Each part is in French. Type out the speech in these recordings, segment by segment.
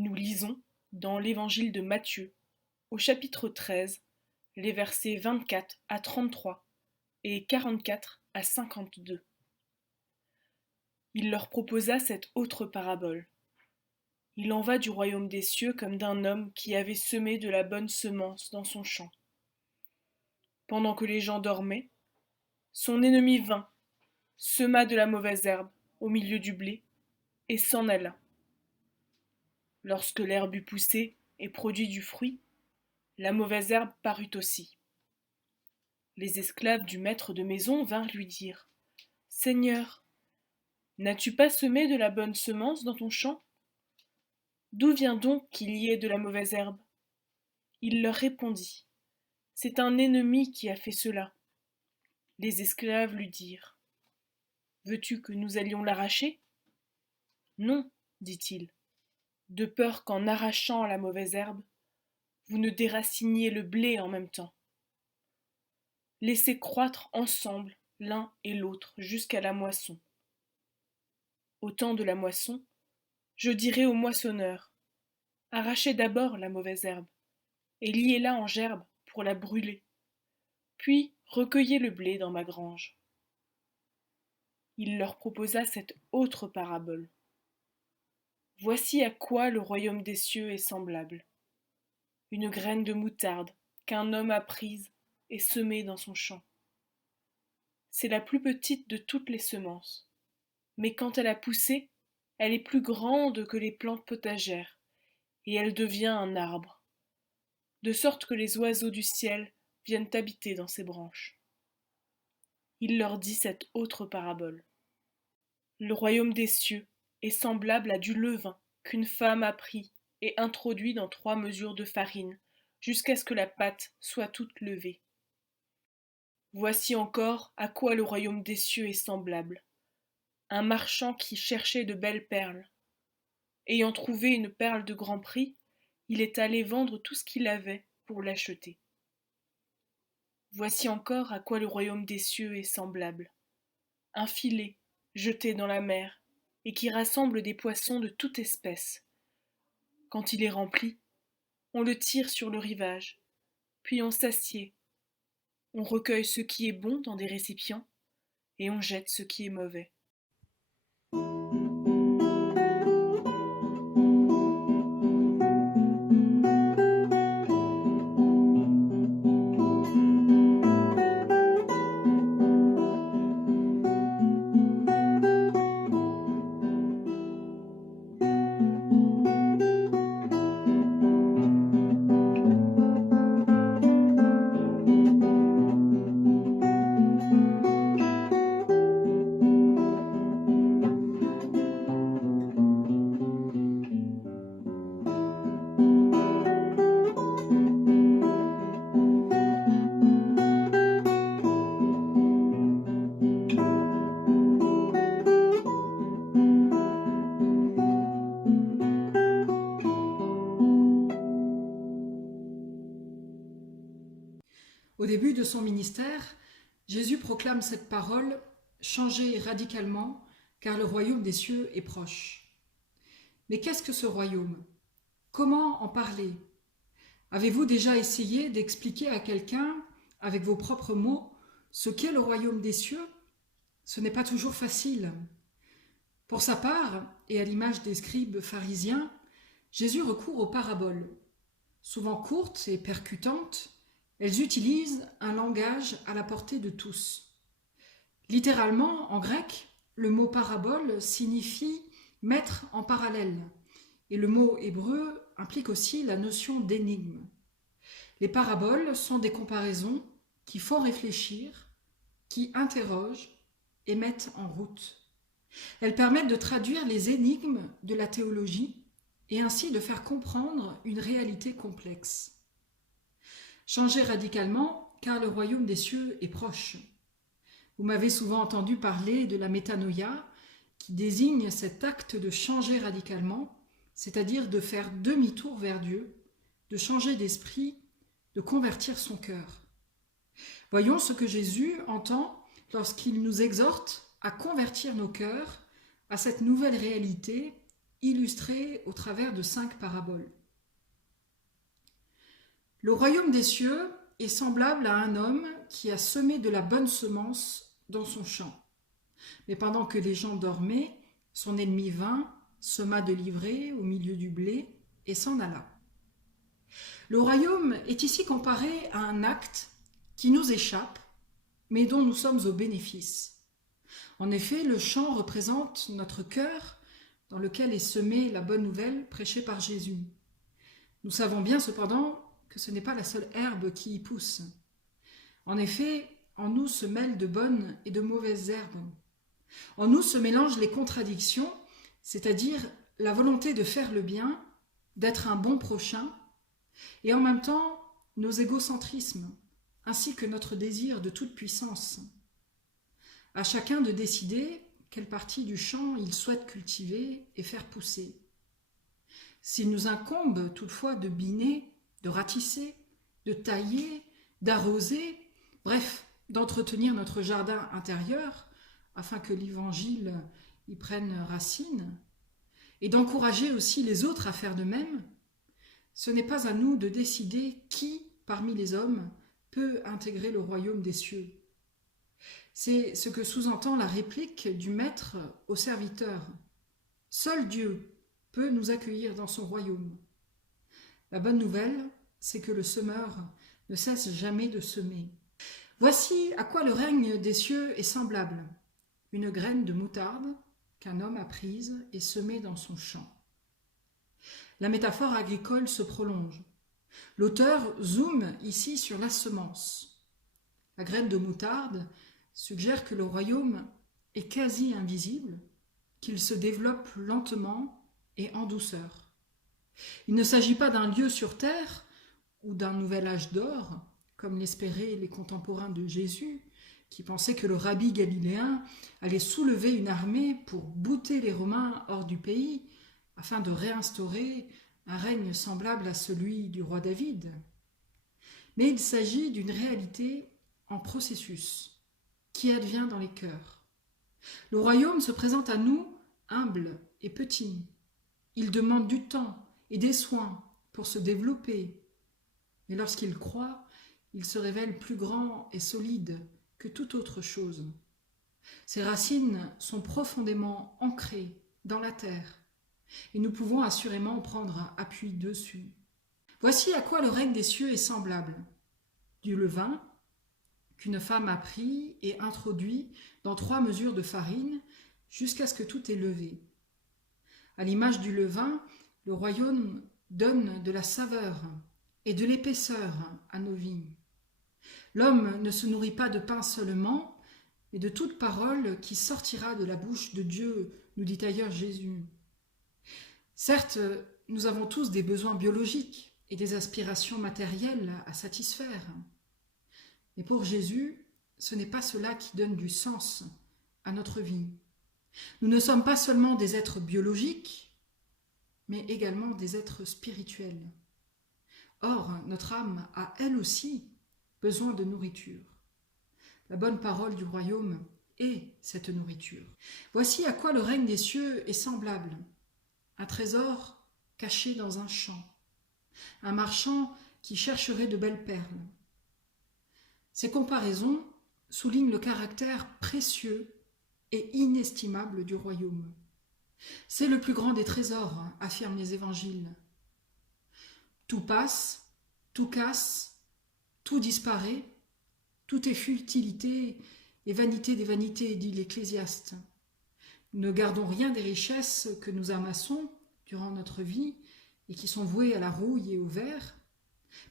Nous lisons dans l'Évangile de Matthieu, au chapitre 13, les versets 24 à 33 et 44 à 52. Il leur proposa cette autre parabole. Il en va du royaume des cieux comme d'un homme qui avait semé de la bonne semence dans son champ. Pendant que les gens dormaient, son ennemi vint, sema de la mauvaise herbe au milieu du blé et s'en alla. Lorsque l'herbe eut poussé et produit du fruit, la mauvaise herbe parut aussi. Les esclaves du maître de maison vinrent lui dire : « Seigneur, n'as-tu pas semé de la bonne semence dans ton champ ? D'où vient donc qu'il y ait de la mauvaise herbe ? » Il leur répondit : « C'est un ennemi qui a fait cela. » Les esclaves lui dirent : « Veux-tu que nous allions l'arracher ? » « Non, dit-il, de peur qu'en arrachant la mauvaise herbe, vous ne déraciniez le blé en même temps. Laissez croître ensemble l'un et l'autre jusqu'à la moisson. Au temps de la moisson, je dirai au moissonneur : arrachez d'abord la mauvaise herbe et liez-la en gerbes pour la brûler, puis recueillez le blé dans ma grange. Il leur proposa cette autre parabole. Voici à quoi le royaume des cieux est semblable. Une graine de moutarde qu'un homme a prise et semée dans son champ. C'est la plus petite de toutes les semences, mais quand elle a poussé, elle est plus grande que les plantes potagères, et elle devient un arbre, de sorte que les oiseaux du ciel viennent habiter dans ses branches. Il leur dit cette autre parabole. Le royaume des cieux est semblable à du levain qu'une femme a pris et introduit dans 3 mesures de farine, jusqu'à ce que la pâte soit toute levée. Voici encore à quoi le royaume des cieux est semblable. Un marchand qui cherchait de belles perles. Ayant trouvé une perle de grand prix, il est allé vendre tout ce qu'il avait pour l'acheter. Voici encore à quoi le royaume des cieux est semblable. Un filet jeté dans la mer et qui rassemble des poissons de toute espèce. Quand il est rempli, on le tire sur le rivage, puis on s'assied. On recueille ce qui est bon dans des récipients et on jette ce qui est mauvais. Au début de son ministère, Jésus proclame cette parole : « Changez radicalement, car le royaume des cieux est proche. » Mais qu'est-ce que ce royaume ? Comment en parler ? Avez-vous déjà essayé d'expliquer à quelqu'un, avec vos propres mots, ce qu'est le royaume des cieux ? Ce n'est pas toujours facile. Pour sa part, et à l'image des scribes pharisiens, Jésus recourt aux paraboles. Souvent courtes et percutantes, elles utilisent un langage à la portée de tous. Littéralement, en grec, le mot parabole signifie mettre en parallèle, et le mot hébreu implique aussi la notion d'énigme. Les paraboles sont des comparaisons qui font réfléchir, qui interrogent et mettent en route. Elles permettent de traduire les énigmes de la théologie et ainsi de faire comprendre une réalité complexe. Changez radicalement, car le royaume des cieux est proche. Vous m'avez souvent entendu parler de la métanoïa, qui désigne cet acte de changer radicalement, c'est-à-dire de faire demi-tour vers Dieu, de changer d'esprit, de convertir son cœur. Voyons ce que Jésus entend lorsqu'il nous exhorte à convertir nos cœurs à cette nouvelle réalité illustrée au travers de 5 paraboles. Le royaume des cieux est semblable à un homme qui a semé de la bonne semence dans son champ. Mais pendant que les gens dormaient, son ennemi vint, sema de l'ivraie au milieu du blé et s'en alla. Le royaume est ici comparé à un acte qui nous échappe, mais dont nous sommes au bénéfice. En effet, le champ représente notre cœur dans lequel est semée la bonne nouvelle prêchée par Jésus. Nous savons bien cependant que ce n'est pas la seule herbe qui y pousse. En effet, en nous se mêlent de bonnes et de mauvaises herbes. En nous se mélangent les contradictions, c'est-à-dire la volonté de faire le bien, d'être un bon prochain, et en même temps nos égocentrismes, ainsi que notre désir de toute puissance. À chacun de décider quelle partie du champ il souhaite cultiver et faire pousser. S'il nous incombe toutefois de biner, de ratisser, de tailler, d'arroser, bref, d'entretenir notre jardin intérieur, afin que l'Évangile y prenne racine, et d'encourager aussi les autres à faire de même, ce n'est pas à nous de décider qui, parmi les hommes, peut intégrer le royaume des cieux. C'est ce que sous-entend la réplique du maître au serviteur. Seul Dieu peut nous accueillir dans son royaume. La bonne nouvelle, c'est que le semeur ne cesse jamais de semer. Voici à quoi le règne des cieux est semblable. Une graine de moutarde qu'un homme a prise et semée dans son champ. La métaphore agricole se prolonge. L'auteur zoome ici sur la semence. La graine de moutarde suggère que le royaume est quasi invisible, qu'il se développe lentement et en douceur. Il ne s'agit pas d'un lieu sur terre ou d'un nouvel âge d'or, comme l'espéraient les contemporains de Jésus, qui pensaient que le rabbi galiléen allait soulever une armée pour bouter les Romains hors du pays, afin de réinstaurer un règne semblable à celui du roi David. Mais il s'agit d'une réalité en processus, qui advient dans les cœurs. Le royaume se présente à nous humble et petit. Il demande du temps et des soins pour se développer. Mais lorsqu'il croît, il se révèle plus grand et solide que toute autre chose. Ses racines sont profondément ancrées dans la terre et nous pouvons assurément prendre appui dessus. Voici à quoi le règne des cieux est semblable. Du levain qu'une femme a pris et introduit dans 3 mesures de farine jusqu'à ce que tout est levé. À l'image du levain, le royaume donne de la saveur et de l'épaisseur à nos vies. L'homme ne se nourrit pas de pain seulement, mais de toute parole qui sortira de la bouche de Dieu, nous dit ailleurs Jésus. Certes, nous avons tous des besoins biologiques et des aspirations matérielles à satisfaire. Mais pour Jésus, ce n'est pas cela qui donne du sens à notre vie. Nous ne sommes pas seulement des êtres biologiques, mais également des êtres spirituels. Or, notre âme a elle aussi besoin de nourriture. La bonne parole du royaume est cette nourriture. Voici à quoi le règne des cieux est semblable. Un trésor caché dans un champ. Un marchand qui chercherait de belles perles. Ces comparaisons soulignent le caractère précieux et inestimable du royaume. C'est le plus grand des trésors, affirment les évangiles. Tout passe, tout casse, tout disparaît, tout est futilité et vanité des vanités, dit l'Ecclésiaste. Nous ne gardons rien des richesses que nous amassons durant notre vie et qui sont vouées à la rouille et au verre,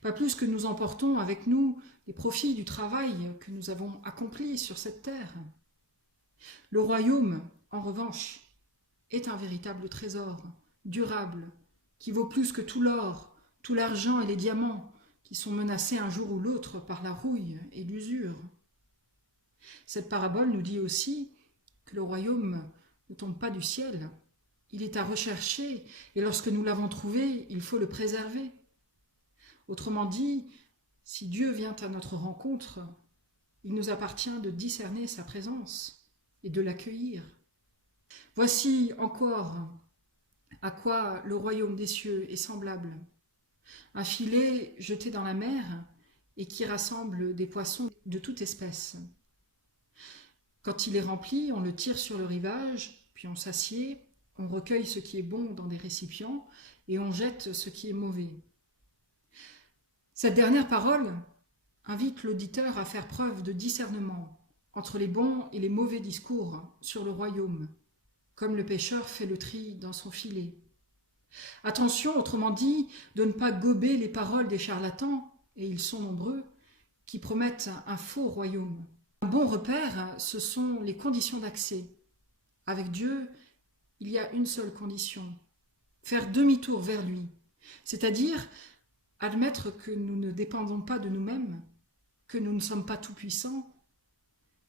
pas plus que nous emportons avec nous les profits du travail que nous avons accompli sur cette terre. Le royaume, en revanche, est un véritable trésor, durable, qui vaut plus que tout l'or, tout l'argent et les diamants, qui sont menacés un jour ou l'autre par la rouille et l'usure. Cette parabole nous dit aussi que le royaume ne tombe pas du ciel. Il est à rechercher, et lorsque nous l'avons trouvé, il faut le préserver. Autrement dit, si Dieu vient à notre rencontre, il nous appartient de discerner sa présence et de l'accueillir. Voici encore À quoi le royaume des cieux est semblable? Un filet jeté dans la mer et qui rassemble des poissons de toute espèce. Quand il est rempli, on le tire sur le rivage, puis on s'assied, on recueille ce qui est bon dans des récipients et on jette ce qui est mauvais. Cette dernière parole invite l'auditeur à faire preuve de discernement entre les bons et les mauvais discours sur le royaume, comme le pêcheur fait le tri dans son filet. Attention, autrement dit, de ne pas gober les paroles des charlatans, et ils sont nombreux, qui promettent un faux royaume. Un bon repère, ce sont les conditions d'accès. Avec Dieu, il y a une seule condition, faire demi-tour vers lui, c'est-à-dire admettre que nous ne dépendons pas de nous-mêmes, que nous ne sommes pas tout-puissants,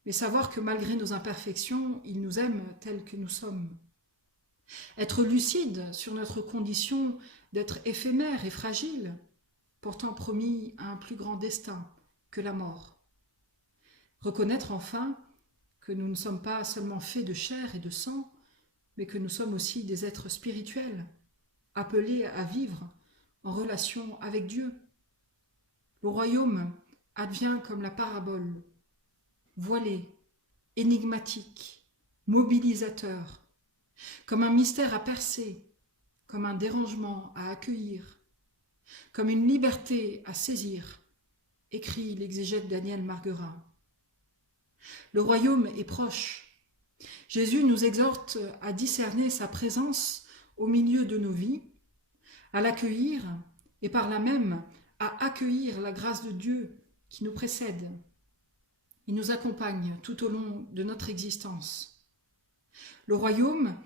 mais savoir que malgré nos imperfections, il nous aime tels que nous sommes. Être lucide sur notre condition d'être éphémère et fragile, pourtant promis à un plus grand destin que la mort. Reconnaître enfin que nous ne sommes pas seulement faits de chair et de sang, mais que nous sommes aussi des êtres spirituels, appelés à vivre en relation avec Dieu. Le royaume advient comme la parabole, voilé, énigmatique, mobilisateur, comme un mystère à percer, comme un dérangement à accueillir, comme une liberté à saisir, écrit l'exégète Daniel Marguerin. Le royaume est proche. Jésus nous exhorte à discerner sa présence au milieu de nos vies, à l'accueillir et par là même à accueillir la grâce de Dieu qui nous précède. Il nous accompagne tout au long de notre existence. Le royaume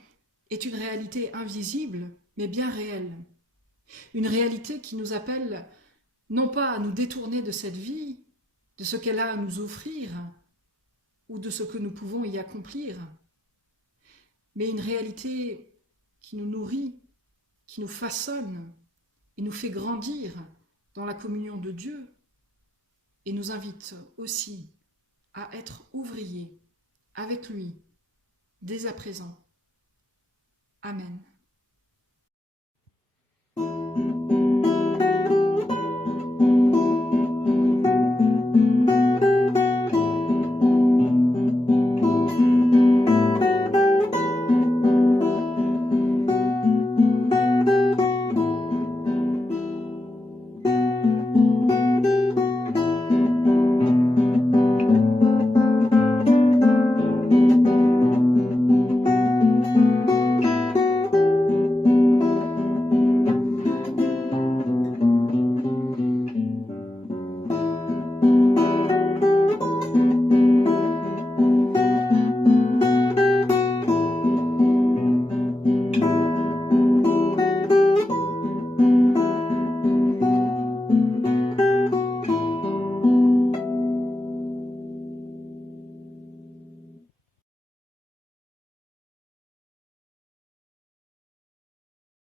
est une réalité invisible, mais bien réelle. Une réalité qui nous appelle non pas à nous détourner de cette vie, de ce qu'elle a à nous offrir, ou de ce que nous pouvons y accomplir, mais une réalité qui nous nourrit, qui nous façonne et nous fait grandir dans la communion de Dieu et nous invite aussi à être ouvriers avec lui dès à présent. Amen.